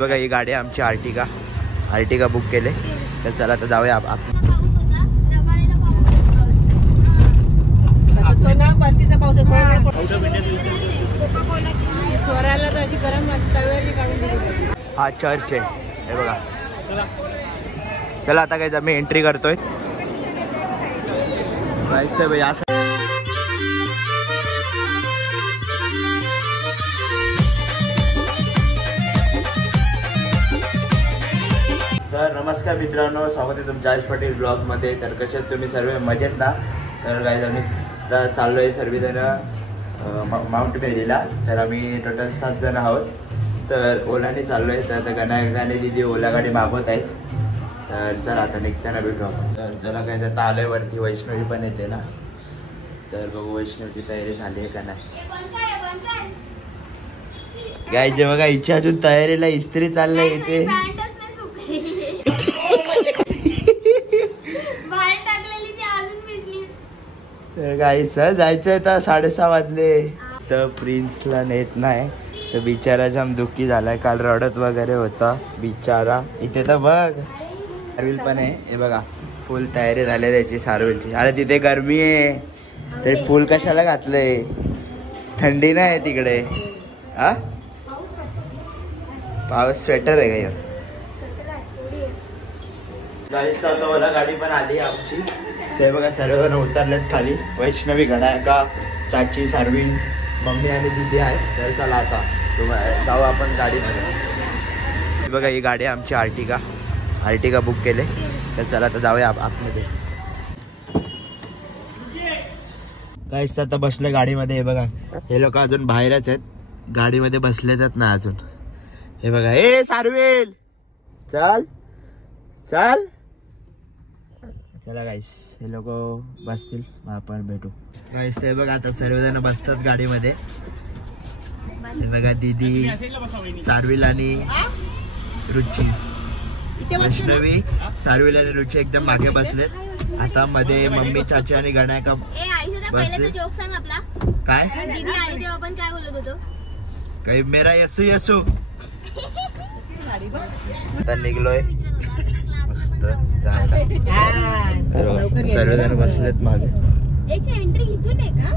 बघा ही गाडी आमची आर्टिका बुक केले. तर चला आता जाऊया. हा चर्च आहे हे बघा. चला आता काय मी एंट्री करतोय. तर नमस्कार मित्रांनो, स्वागत आहे तुमच्या आज पटेल ब्लॉगमध्ये. तर कसे तुम्ही सर्व मजेत ना? तर काय आम्ही चाललो आहे सर्वजण माउंट मेरीला. तर आम्ही टोटल 7 जण आहोत. तर ओलाने चाललो आहे. तर गाणे दिदी ओला गाडी मागवत आहेत. तर चला आता निघताना भेटू आपण. तर चला काय आता आलोय वरती. वैष्णवी पण येते ना, तर बघू वैष्णवीची तयारी झाली आहे का नाही. गायचे बघा इच्छा अजून तयारीला इस्त्री चाललंय इथे. काही सर जायचंय तर 6:30 वाजले. तर प्रिन्सला नेत नाही. तर बिचारा जाम दुःखी झालाय. काल रडत वगैरे होता बिचारा. इथे तर बघ सारविल पण आहे. हे बघा फुल तयारी झाली त्याची सारविलची. अरे तिथे गरमी आहे. ते फुल कशाला घातलंय? थंडी नाही तिकडे. हा पाऊस स्वेटर आहे का? ओला गाडी पण आली आमची. ते बघा सर्वजण उतरलेत खाली. वैष्णवी, गणायका, चाची, सारविल, मम्मी आणि दीदी आहेत. तर चला आता जाऊ आपण गाडीमध्ये. बघा ही गाडी आमची आर्टिका बुक केले. तर चला आता जाऊया आतमध्ये. काहीच आता बसले गाडीमध्ये. हे बघा हे लोक अजून बाहेरच आहेत, गाडीमध्ये बसलेच ना अजून. हे बघा ए सारविल चल चल. चला गाईस हे लोक बसतील मग आपण भेटू. गाईस ते बघा आता सर्वजण बसतात गाडीमध्ये. हे बघा दीदी, सारविल आणि रुची. वैष्णवी, सारविल आणि रुची एकदम मागे बसलेत. आता मध्ये मम्मी, चाची आणि गणायका बसले. काय काही मेरा यसू यसू. आता निघलोय मस्त जायला. सर्वजण बसलेत मागे. एंट्री इथून आहे का?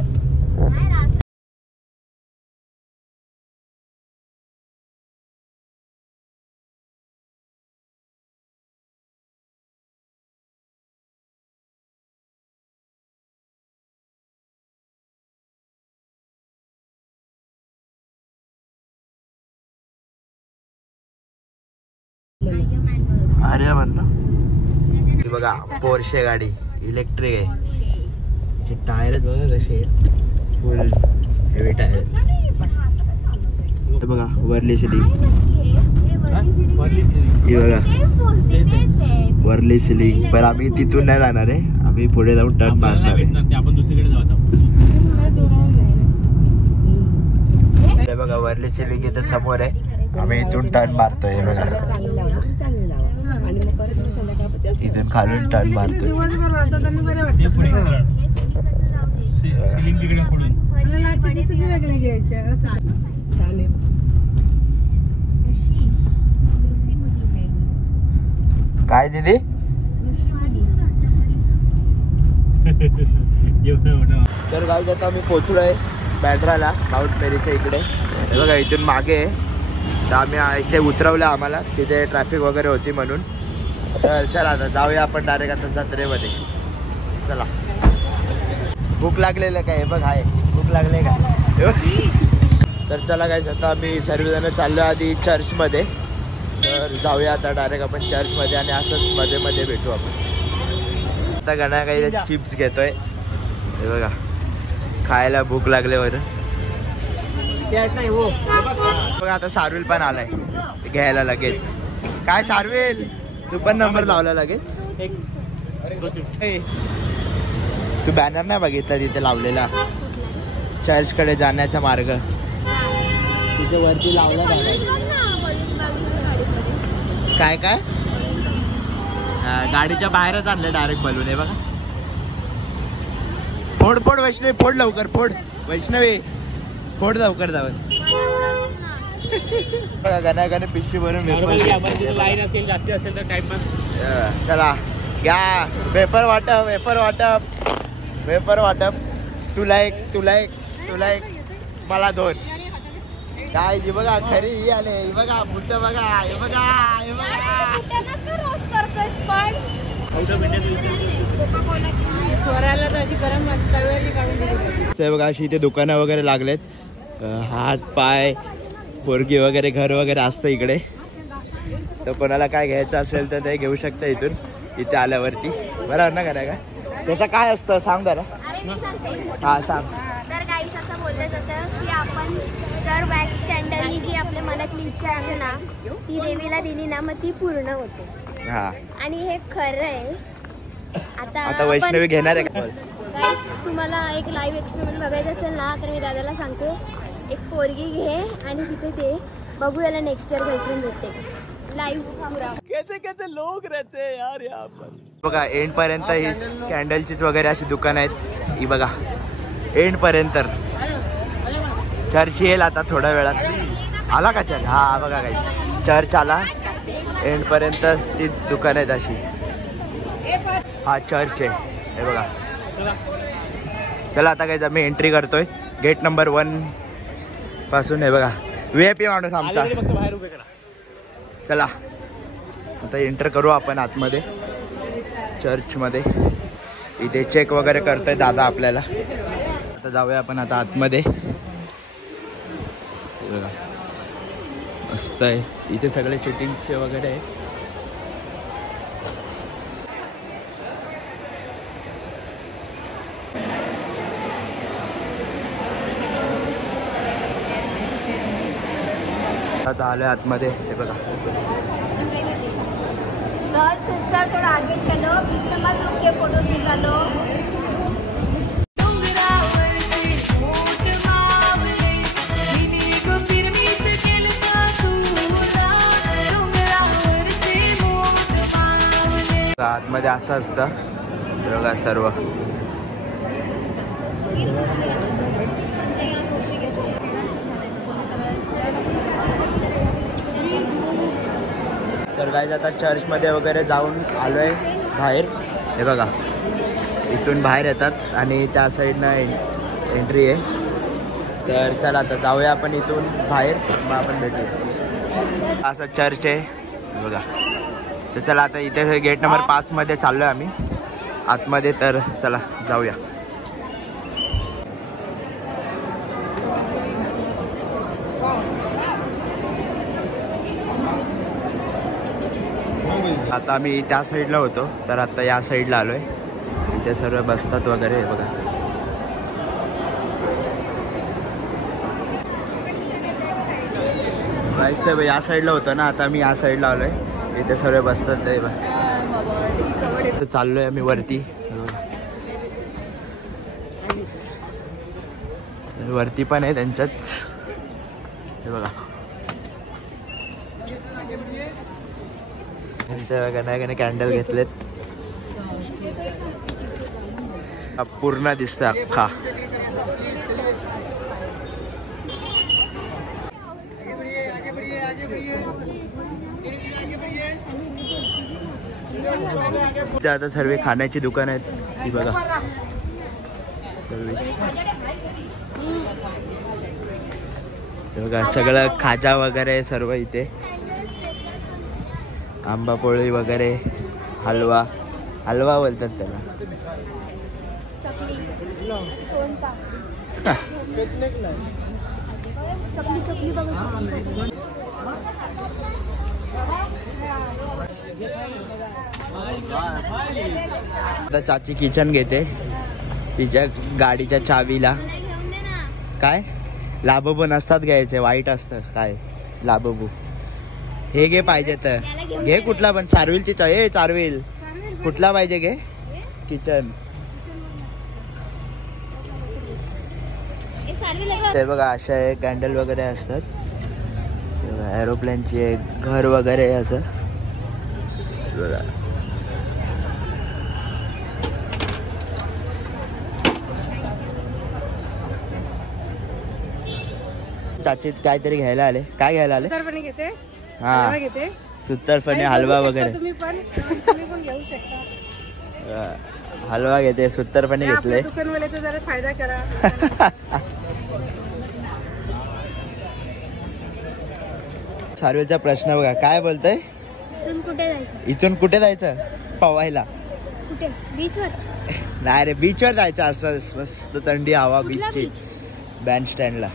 अरे म्हणा बघा पोर्शे गाडी इलेक्ट्रिक आहे. टायरच बघा कसे फुल हेवी टायर. बघा वर्ली सिलिंग. बघा वर्ली सिलिंग. पण आम्ही तिथून नाही जाणार आहे, आम्ही पुढे जाऊन टर्न मारणार आहे. बघा वर्ली सिलिंग इथं समोर आहे. आम्ही इथून टर्न मारतोय. बघा इथून खालून टर्न मारतोय. काय दीदी? तर गाईज आता मी पोहोचलोय बँड्राला, माउंट मेरीच्या इकडे. हे बघा इथून मागे आहे. तर आम्ही इथे उतरवलं आम्हाला, तिथे ट्रॅफिक वगैरे होती म्हणून. तर चला आता जाऊया आपण डायरेक्ट आता जत्रेमध्ये. चला भूक लागलेलं काय? बघ आहे भूक लागले का? तर चला काय आता आम्ही सर्वजण चाललो आधी चर्चमध्ये. तर जाऊया आता डायरेक्ट आपण चर्चमध्ये आणि असंच मध्ये मध्ये भेटू आपण. आता गणा काही चिप्स घेतोय. हे बघा खायला भूक लागले बरं. बघा आता सारविल पण आलाय घ्यायला लगेच. काय सारविल तू पण नंबर लावला लगेच? तू बॅनर नाही बघितला तिथे लावलेला चर्च कडे जाण्याचा मार्ग? तिथे वरती लावला काय काय गाडीच्या बाहेरच आणले डायरेक्ट बलून. आहे बघा. फोड फोड वैष्णवी फोड लवकर फोड. वैष्णवी फोड लवकर जाऊन. गणागणे पिशवी भरून लाईन असेल जास्ती असेल तर टाइमपास. चला घ्या वेफर वाटप वेफर वाटप वेफर वाटप. तुला एक मला 2. काय ही बघा खरी ही आले ही बघा बुट्ट बघा हे बघा हे बघा. स्वराला तर अशी गरम तव्यावरती काढून दिली. बघा अशी इथे दुकानं वगैरे लागलेत. हात पाय पोरगी वगैरे घर वगैरे असतं इकडे. तर कोणाला काय घ्यायचं असेल तर ते घेऊ शकतं इथून इथे आल्यावरती. बरोबर ना करा का त्याचं काय असतं सांग जरा. हा सांग. तर गाईस असं बोललं जातं की आपण जर वॅक्स कॅन्डल ही जी आपल्या मनातली इच्छा आहे ना ती देवीला दिली ना मग ती पूर्ण होते. हा आणि हे खरं आहे. आता वैष्णवी घेणार आहे का? गाईस तुम्हाला एक लाईव्ह एक्सपेरिमेंट बघायचं असेल ना तर मी दादाला सांगते एक पोरगी घे आणि तिथे ते बघू याला नेक्स्ट इयर गर्लफ्रेंड भेटते लाईव्ह. कैसे लोक रहते यार यहाँ पर. बघा एंड पर्यंत ही कॅन्डलचीच वगैरे अशी दुकान आहेत. ही बघा एंड पर्यंत. चर्च येईल आता थोड्या वेळात. आला का चर्च? हा बघा काही चर्च आला. एंड पर्यंत तीच दुकान आहेत अशी. हा चर्च आहे हे बघा. चला आता काय मी एंट्री करतोय गेट नंबर 1 पासून. हे बघा VIP माणूस आमचा. चला आता एंटर करू आपण आतमध्ये चर्च मध्ये. इथे चेक वगैरे करतोय दादा आपल्याला. आता जाऊया आपण आता आतमध्ये. मस्त आहे इथे सगळे सिटिंग्स वगैरे आहे. आता आलोय आतमध्ये. हे बघा सर सिस्टर थोड़ा आगे चलो बीच मत रुक के फोटो निकालो. आतमध्ये असं असतं बघा सर्व. तर गाईज आता चर्चमध्ये वगैरे जाऊन आलोय बाहेर. हे बघा इथून बाहेर येतात आणि त्या साईडनं एंट्री आहे. तर चला आता जाऊया आपण इथून बाहेर मग आपण भेटू. असं चर्च आहे बघा. तर चला आता इथे गेट नंबर 5 मध्ये चाललोय आम्ही आतमध्ये. तर चला जाऊया. आता आम्ही त्या साईडला होतो तर आता या साईडला आलोय. इथे सर्व बसतात वगैरे हे बघा. या साईडला होतं ना आता मी या साईडला आलोय. इथे सर्व बसतात ते बघा. चाललोय आम्ही वरती. वरती पण आहे त्यांच्याच. हे बघा गणागणे कॅन्डल घेतलेत. पूर्ण दिसतं अख्खा. आता सर्व खाण्याची दुकान आहेत. ही बघा सर्व बघा सगळं खाजा वगैरे सर्व इथे. आंबा पोळी वगैरे हलवा हलवा बोलतात त्याला. आता चाची किचन घेते तिच्या गाडीच्या चावीला. काय लाबबू नसतात घ्यायचे वाईट असतं. काय लाबबू हे घे पाहिजे तर घे कुठला पण. चारविलची चारविल कुठला पाहिजे घे. किचन ते बघा अशा कॅन्डल वगैरे असतात. एरोप्लेनचे घर वगैरे असं बघा. चाची काहीतरी घ्यायला आले. काय घ्यायला आले? सुतारफणी घेते, हा हलवा घेते. सुतारफणी हलवा वगैरे. तुम्ही पण घेऊ शकता. हलवा घेते, सुतारफणी घेतले. दुकानवाल्याचा जरा फायदा करा. सार्वेचा प्रश्न बघा काय बोलतोय. इथून कुठे जायचं? इथून कुठे जायचं? पवायला. कुठे? बीचवर? नाही रे, बीचवर जायचं. असं मस्त थंडी हवा कुठला बीचची. बीच? बँडस्टँडला.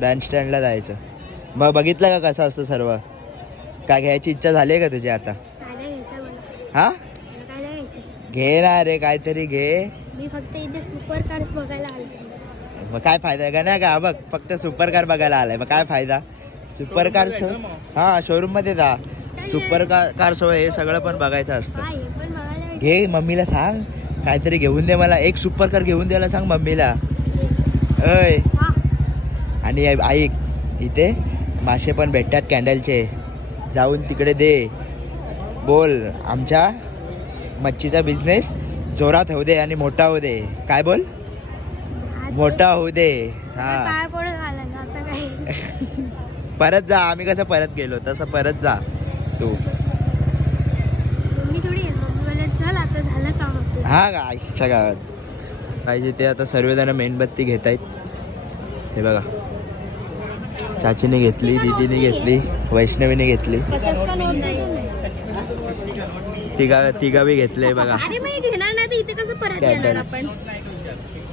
बँडस्टँडला जायचं. मग बघितलं का कसं असतं सर्व? काय घ्यायची इच्छा झाली का तुझी आता? काय नाही घ्यायचं मला. हा काय नाही घ्यायचं. घे ना रे, काहीतरी घे. मी फक्त इथे सुपर कार्स बघायला आले. मग काय फायदा का नाही का? बघ फक्त सुपर कार बघायला आलाय, मग काय फायदा? सुपर कार हा शोरूम मध्ये जा. सुपर कार सोय हे सगळं पण बघायचं असतं. काय पण बघायला. घे, मम्मीला सांग काहीतरी घेऊन दे मला. एक सुपर कार घेऊन द्यायला सांग मम्मीला. अय हा. आणि ऐक, इथे मासे पण भेटतात कॅन्डलचे. जाऊन तिकडे दे. बोल आमच्या मच्छीचा बिझनेस जोरात होऊ दे आणि मोठा होऊ दे. काय बोल? मोठा होऊ दे. हा काय पडत आला ना आता काय. परत जा. आम्ही कसं परत गेलो तसं परत जा तू. मम्मी थोडी मम्मी मला चल आता झालं काम आपलं. हा का आईच्या गावात पाहिजे ते. आता सर्वजण मेणबत्ती घेत आहेत. हे बघा, चाचीने घेतली, दीदीने घेतली, वैष्णवीने घेतली. तिघा बी घेतले बघा. अरे मग घेणार नाही तर इथे कसं परत येणार आपण?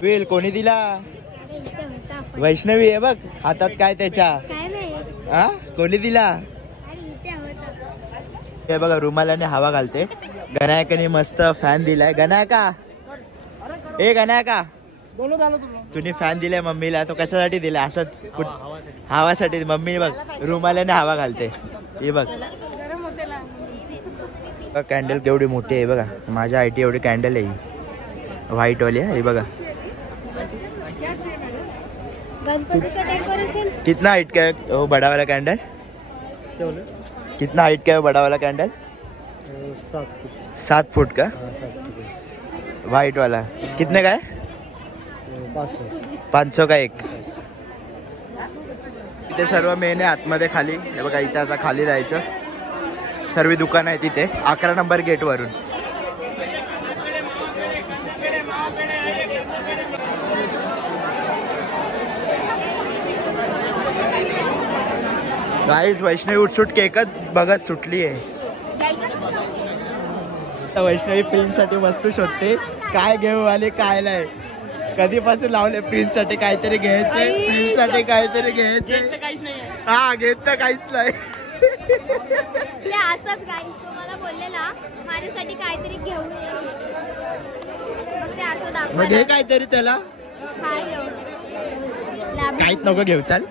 वेल कोणी दिला? अरे इथे होता आपण. वैष्णवी आहे बघ हातात. काय त्याच्या? काय नाही. हा कोणी दिला? अरे इथे होता. हे बघा रुमालाने हवा घालते. गणायकाने मस्त फॅन दिलाय. गणायका, ए गणायका, तुम्ही फॅन दिलाय मम्मीला. तो कशासाठी दिलाय? असंच हवासाठी. मम्मी बघ रुमालाने हवा घालते. हे बघ कॅन्डल केवढी मोठी आहे बघा. माझ्या आयटी एवढी कॅन्डल आहे, व्हाईट वाली. हे बघा गणपती का डेकोरेशन. कितना हाइट का है वो बड़ा वाला कैंडल? कितना हाइट का है वो बड़ा वाला कैंडल? 7 फुट का व्हाइट वाला. कितने का है? 500 का एक. इथे सर्व मेन आहे आतमध्ये. खाली हे बघा, इथे आता खाली जायचं. सर्व दुकान आहे तिथे 11 नंबर गेट वरून. गाईज वैष्णवी उठसूट केकच बघत सुटली आहे. वैष्णवी प्रिन्स साठी वस्तू शोधते. काय घेऊ आले काय नाही. कधीपासून लावले प्रिन्स साठी काहीतरी घ्यायचे. प्रिन्स साठी काहीतरी घ्यायचे. हा घेत तर काहीच नाही. असंच गाईस तुम्हाला बोललेला माझ्यासाठी काहीतरी घेऊन ये. मग ते असं दाखव. मग घे काहीतरी त्याला. काहीच नको घेऊ. चाल.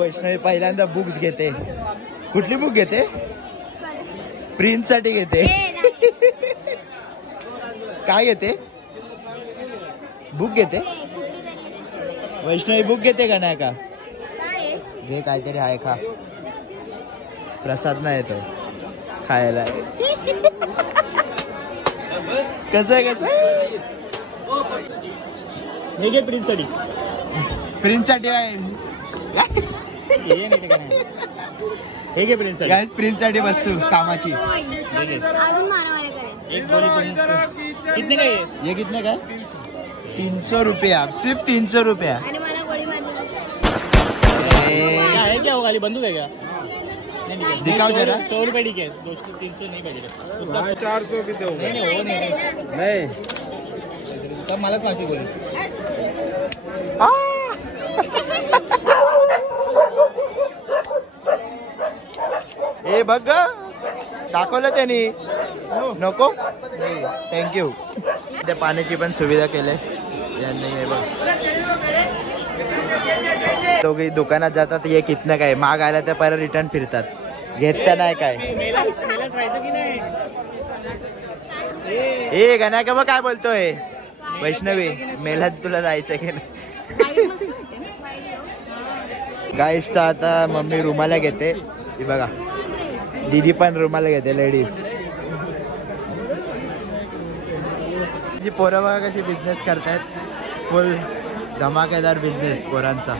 वैष्णवी पहिल्यांदा बुक्स घेते. कुठली बुक घेते? प्रिन्स साठी घेते. काय घेते? बुक घेते. वैष्णवी बुक घेते का नाही का? घे काहीतरी आहे खा. प्रसाद नाही येतो खायला. कसं आहे कसं? हे घे प्रिन्स साठी. प्रिन्स साठी आहे. हे घे प्रिन्स साठी. प्रिन्स साठी वस्तू कामाची. अजून मारामारी करेल. एक गोली कितने का ये कितने का? 300 रुपया. सिर्फ 300 रुपया. आणि मला गोळी मारली. क्या है? क्या होगा? खाली बंदूक है क्या? दिखाओ जरा. 100 रुपये ठीक है. 300 नहीं पाहिजे. 400 की देऊ. नहीं तब मला फाशी गोली. हे बघ दाखवलं त्यांनी. नको थँक्यू. त्या पाण्याची पण सुविधा केली यांनी. हे बघ दोघे दुकानात जातात. हे कितनं काय महाग आला तर परत रिटर्न फिरतात. घेतल्या नाही काय. हे गणा का मग काय बोलतोय? वैष्णवी मेलात तुला जायचं की नाही? गाईस तर आता मम्मी रुमाला घेते. ही बघा दीदी पण रुमाला घेते. लेडीज जी पोरं बघा कशी बिझनेस करतायत. फुल धमाकेदार बिझनेस पोरांचा.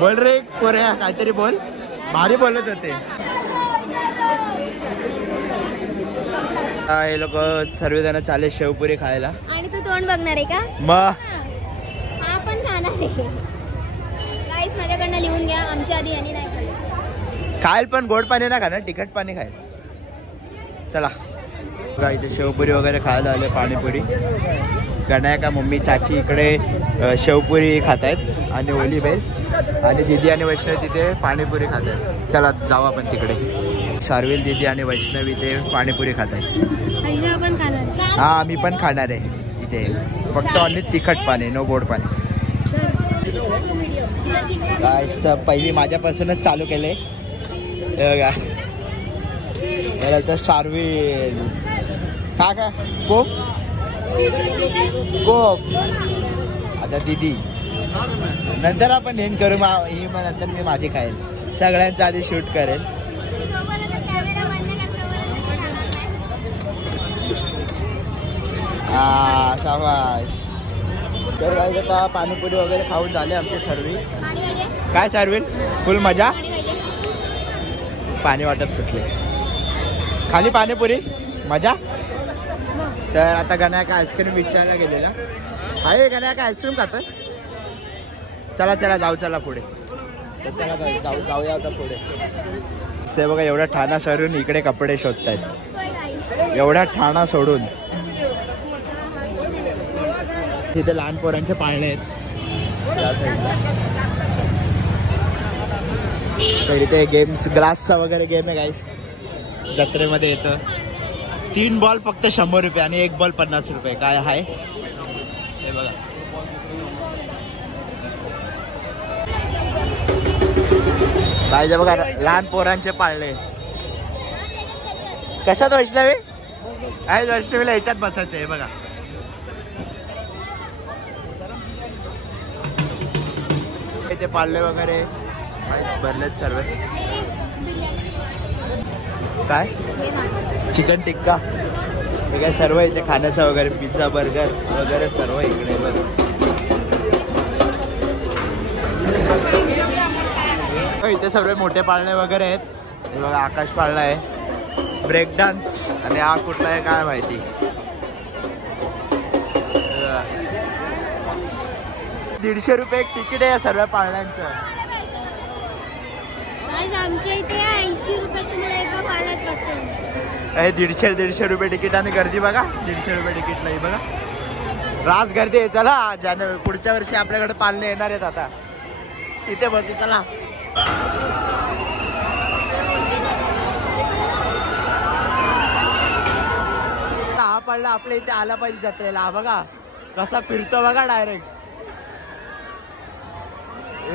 बोल रे पोऱ्या, काहीतरी बोल. भारी बोलत होते. हे लोक सर्वजण चालले शेवपुरी खायला. आणि तू तोंड बघणार आहे का? मग हा पण खाणार आहे. गाईस माझ्याकडनं लिहून घ्या, आमच्या आधी यांनी नाही खाल्लं. खायला पण गोड पाणी ना खाणार, तिखट पाणी खायला. चला बघा इथे शेवपुरी वगैरे खायला आले, पाणीपुरी. गणाया का मम्मी चाची इकडे शेवपुरी खात आहेत आणि ओली बेल, आणि दीदी आणि वैष्णवी तिथे पाणीपुरी खात आहेत. चला जाऊ आपण तिकडे. सार्विल दीदी आणि वैष्णवी इथे पाणीपुरी खात आहेत. पण खाणार. हा मी पण खाणार आहे इथे, फक्त ऑनली तिखट पाणी, नो गोड पाणी. गाईस तर पहिली माझ्यापासूनच चालू केले. हे बघा तर सार्विल का काय कोक कोक. आता दीदी नंतर आपण एंड करू. ही मग नंतर मी माझी खाईल. सगळ्यांचा आधी शूट करेल. हा शाबाश. तर काय आता पाणीपुरी वगैरे खाऊन झाले आमचे सर्व. काय सर्विल फुल मजा. पाणी वाटत सुटले खाली पाणीपुरी मजा. तर आता गण्या का आईस्क्रीम विचारायला गेलेला आहे. गण्या का आईस्क्रीम खातोय. चला चला जाऊ, चला पुढे. चला जाऊया आता पुढे. ते बघा एवढा ठाणा सोडून इकडे कपडे शोधतायत. एवढा ठाणा सोडून तिथे लहान पोरांचे पाळणे आहेत. तर इथे गेम्स, ग्लासचा वगैरे गेम आहे गाईस. जत्रेमध्ये येतं. 3 बॉल फक्त 100 रुपये आणि 1 बॉल 50 रुपये. काय आहे हे बघा. पाहिजे बघा लहान पोरांचे पाळणे. कशात वैष्णवी आहे? वैष्णवीला याच्यात बसायचं आहे बघा. इथे पाळणे वगैरे भरलेत सर्व. काय चिकन टिक्का हे काय सर्व इथे खाण्याचं वगैरे, पिझ्झा बर्गर वगैरे सर्व इकडे बघा. इथे सर्व मोठे पाळणे वगैरे आहेत. हे बघा आकाश पाळणा आहे, ब्रेक डान्स, आणि हा कुठला आहे काय माहिती. 150 रुपये एक तिकीट आहे या सर्व पाळण्यांचं. आमच्या इथे 80 रुपये तुम्हाला एका पाळण्यात बसतो. 150 रुपये तिकीट आणि गर्दी बघा. 150 रुपये तिकीट नाही बघा. रास गर्दी आहे. चला ज्यानं पुढच्या वर्षी आपल्याकडे पाळणे येणार आहेत आता तिथे बसू. चला हा पाळणा आपल्या इथे आला पाहिजे जत्रेला. हा बघा कसा फिरतो बघा डायरेक्ट.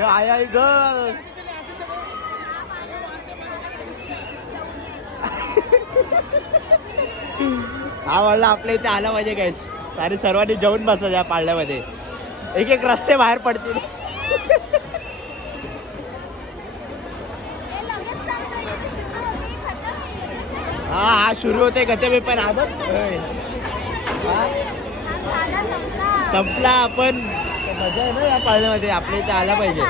आय आय ग. हा वळला आपल्या इथे आला पाहिजे गाईस. अरे सर्वांनी जेवून बसा या पाळण्यामध्ये. एक एक रस्ते बाहेर पडतील. हा सुरू होते गते पेपर. संपला. आपण मजा आहे ना या पाळण्यामध्ये. आपल्या इथे आला पाहिजे.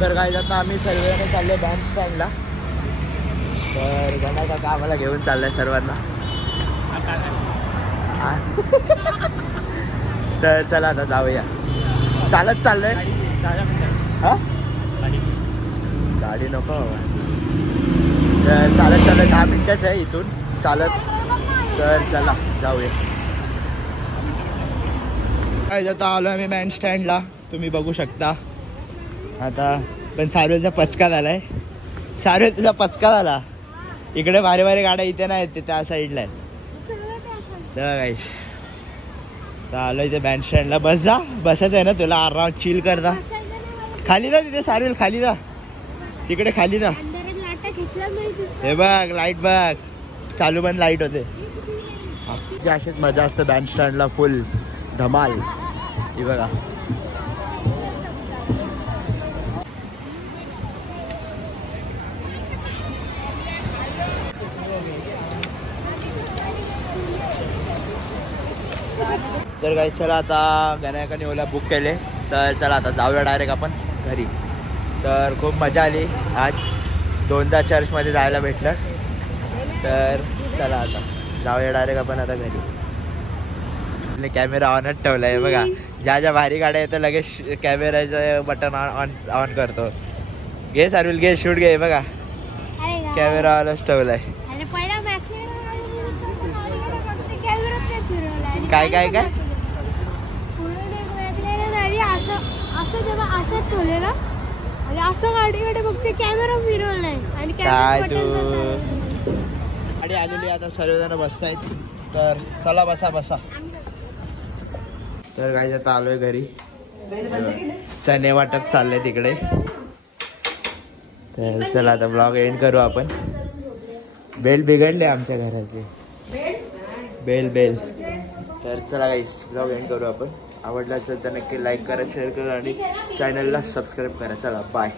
तर काय आता आम्ही सर्वांना चाललोय बँड स्टँडला. तर गणा काका आम्हाला घेऊन चाललाय सर्वांना. तर चला आता जाऊया. चालत चाललंय. हा गाडी नको. तर चालत 10 मिनिटच आहे इथून चालत. तर चला जाऊया. काय आता आलो आम्ही बँड स्टँडला. तुम्ही बघू शकता. आता पण सार्वेचा पचका झालाय. सार्वे तुझा पचका झाला. इकडे भारी भारी गाड्या इथे नाही आहेत, त्या साईडला आहेत. आलो इथे बँड स्टँडला. बस जा. बसत आहे ना तुला आराम चिल करता. खाली जा तिथे सार्वेल. खाली जा तिकडे. खाली जा. हे बघ लाईट बघ. चालू पण लाईट होते. अशीच मजा असते बँड स्टँडला. फुल धमाल. ही बघा. तर काही चला आता गणायकाने ओला बुक केले. तर चला आता जाऊया डायरेक्ट आपण घरी. तर खूप मजा आली आज, 2दा चर्चमध्ये जायला भेटलं. तर चला आता जाऊया डायरेक्ट आपण आता घरी. कॅमेरा ऑनच ठेवला आहे बघा, ज्या ज्या भारी गाड्या येतं लगेच कॅमेराचं बटन ऑन करतो. घे सारविल घे, शूट घे बघा, कॅमेरा ऑनच ठेवलाय. काय काय काय असं जेव्हा असंच ठेवलेलं आणि असं गाडीकडे बघते कॅमेरा फिरवलाय आणि काय तू. गाडी आलेली आता सर्वजण बसतायत. तर चला बसा बसा. तर काय आता आलोय घरी, चणे वाटप चाललंय तिकडे. तर चला आता ब्लॉग एंड करू आपण. बेल बिघडले आमच्या घराचे, बेल. तर चला गाईस ब्लॉग एंड करू आपण. आवडला असेल तर नक्की लाईक करा, शेअर करा आणि चॅनलला सबस्क्राईब करा. चला बाय.